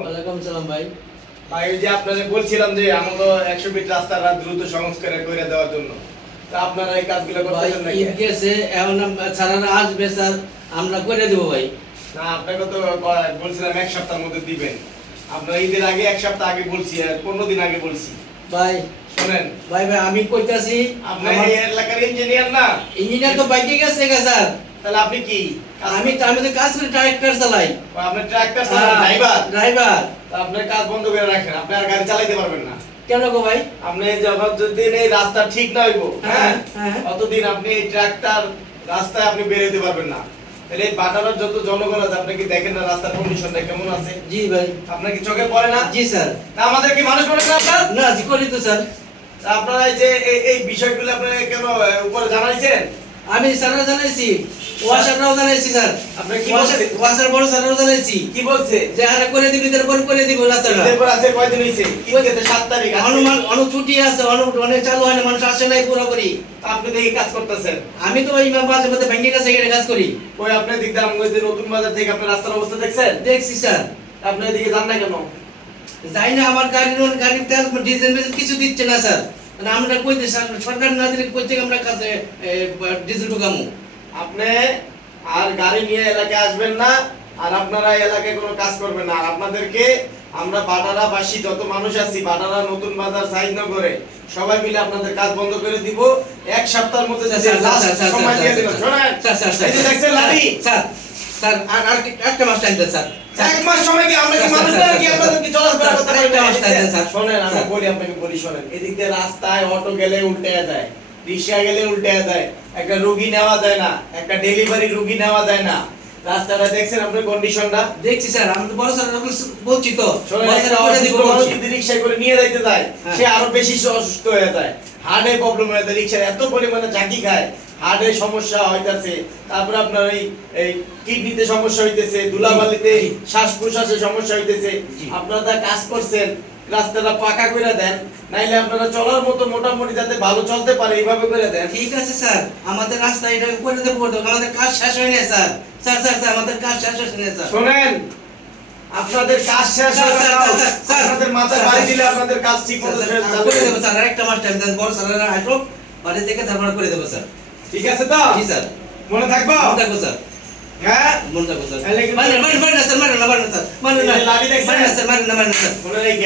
ওয়ালাইকুম সালাম ভাই। ভাই ওই যে আপনাদের বলছিলাম যে আমাকে একশো ফিট রাস্তাটা দ্রুত সংস্কার করে দেওয়ার জন্য। তা আপনারা এই কাজগুলো ভাই করতেছেন নাকি? ঈদ গেছে এখন ছাড়ারা আসবে স্যার আমরা করে দেবো ভাই। না আপনাকে তো বলছিলাম এক সপ্তাহের মধ্যে দিবেন। আপনারা ঈদের আগে এক সপ্তাহ আগে বলছি আর পনেরো দিন আগে বলছি। ভাই শোনেন। ভাই ভাই আমি কইতাছি আপনার এলাকার ইঞ্জিনিয়ার না? ইঞ্জিনিয়ার তো বাইকে গেছে স্যার। তাহলে আপনি কি? আমি আমি তো কাজ করে ট্রাক্টর চালাই। আপনার ট্রাক্টর হ্যাঁ। ড্রাইভার ড্রাইভার আপনার কাজ বন্ধ করে রাখেন আপনি আর গাড়ি চালাইতে পারবেন না। কেন গো ভাই? আপনি যখন যতদিন এই রাস্তা ঠিক না হইব হ্যাঁ হ্যাঁ, হ্যাঁ। অতদিন আপনি এই ট্রাক্টর রাস্তায় আপনি বেরোতে পারবেন না। তাহলে এই বাটানোর যত জনগণ আছে আপনি কি দেখেন না রাস্তার কন্ডিশনটা কেমন আছে? জি ভাই। আপনার কি চোখে পড়ে না? জি স্যার। তা আমাদের কি মানুষ মনে করেন আপনার? না জি করি তো স্যার। আপনারা এই যে এই- এই বিষয়গুলো আপনারা কেন উপরে জানাইছেন? আমি স্যাররা জানাইছি ওয়াশাররাও জানাইছি স্যার। আপনি কি ওয়াশার বলছেন? ওয়াশার বড় স্যাররাও জানাইছি। কি বলছে? যে আরে করে দিবি তারপর করে দিব রাস্তাটা ঈদের পর আছে কয়দিন হইছে? ঈদ গেছে সাত তারিখ আছে। হনুমান অনু ছুটি আছে অনু অনেক চালু হয় না মানুষ আসে নাই পুরোপুরি। তা আপনি দেখি কাজ করতেছেন। আমি তো ওই মাঝে মধ্যে ভেঙে গেছে এখানে কাজ করি। ওই আপনি দিকদার যে নতুন বাজার থেকে আপনার রাস্তার অবস্থা দেখছেন? দেখছি স্যার। আপনি এদিকে যান না কেন? যাই না আমার গাড়ির গাড়ির তেল ডিজেল কিছু দিচ্ছে না স্যার। মানে আমরা কইতে স্যার- সরকার না দিলে কই থেকে আমরা কাছে ডিজেল ঢুকামু আপনি আর গাড়ি নিয়ে এলাকায় আসবেন না আর আপনারা এলাকায় কোনো কাজ করবেন না আর আপনাদেরকে আমরা বাটারা বাসী যত মানুষ আছি বাটারা নতুন বাজার সাইদনগরে সবাই মিলে আপনাদের কাজ বন্ধ করে দিব এক সপ্তাহের মধ্যে সময় দিয়ে। স্যার, শোনেন, স্যার, স্যার, আর একটা মাস টাইম দেন স্যার এক মাস সময় কি আমরা কি মানুষ স্যার, না কি স্যার, আপনাদের কি চলাফেরা স্যার, time দেন, স্যার। শোনেন আমি বলি আপনাকে বলি শোনেন। এদিক দিয়ে রাস্তায় অটো গেলে উল্টে যায় রিক্সা গেলে উল্টে যায় একটা রুগী নেওয়া যায় না একটা ডেলিভারি রুগী নেওয়া যায় না। রাস্তাটা দেখছেন আপনার কন্ডিশনটা দেখছি স্যার আমি তো বড় স্যার বলছি তো। করে যদি নিয়ে যাইতে যায় হ্যাঁ। সে আরও বেশি অসুস্থ হয়ে যায়। হার্টে প্রবলেম হয়ে যায় রিক্সায় এত পরিমাণে ঝাঁকি খায় হার্টের সমস্যা হইতাছে তারপরে আপনার এই এই কিডনিতে সমস্যা হইতেছে ধুলাবালিতে শ্বাস প্রশ্বাসের সমস্যা হইতেছে। আপনারা কাজ করছেন রাস্তাটা পাকা করে দেন নাইলে আপনারা চলার মতো মোটামুটি যাতে ভালো চলতে পারে এইভাবে করে দেন। ঠিক আছে স্যার। আমাদের রাস্তা এটা করে দেবো তো আমাদের কাজ শেষ হয়নি স্যার। স্যার স্যার স্যার আমাদের কাজ শেষ হয়নি স্যার। শোনেন আপনাদের কাজ শেষ আপনাদের স্যার, বাড়ি দিলে আপনাদের কাজ ঠিক মতো করে দেবো স্যার। আরেকটা মাস টাইম দেন বড় স্যার আসো বাড়ি থেকে তারপর করে দেবো স্যার। ঠিক আছে তো? জি স্যার। মনে থাকব? থাকব স্যার। হ্যাঁ? মনে থাকব স্যার। মানে মানে মানে না স্যার মানে না মানে না মানে না এই